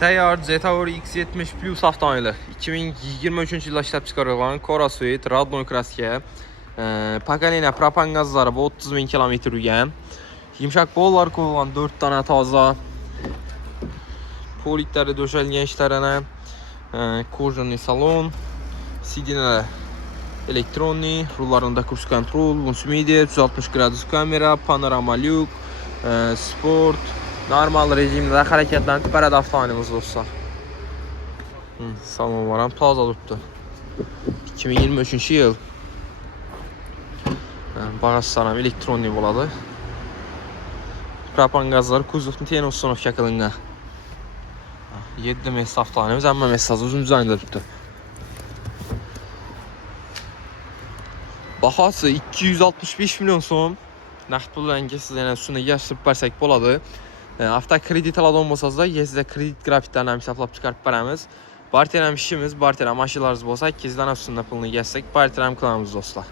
Tayar Zetaur X70 Plus avtomobili 2023 yılda ishlab chiqarilgan Cora Sweet Radnoy kraska. Pokoleniya propan gazlari bu 30.000 km yurgan. Yumshoq bollar qo'yilgan 4 tane toza. Poliklari döşəlgan ishlarini, kojani salon, sidinalar elektronli, rullarında cruise control, multimedia, 360 gradus kamera, panorama lyuk, sport, normal rejimdə hareketlenib bərəd avtomobilimiz dostlar. Salon var, toza durubdu. 2023 yıl. Bağışlanan elektronli boladı. Propan gazları kuzluqni teyin ustunovka qilingan. 7 mesaj avtomobilimiz, amma mesaj uzun düzənində durubdu. Bahası 265 milyon so'm. Naqd pullarga siz yana shuni yashirib bersak bo'ladi. Avto kredit oladigan bo'lsangiz, sizga kredit grafiklarni ham hisoblab chiqarib beramiz. Barter ham ishimiz, barter ham mashinalarimiz bo'lsa, 2 dan ustunda pulni yashirsak, barter ham qilamiz do'stlar.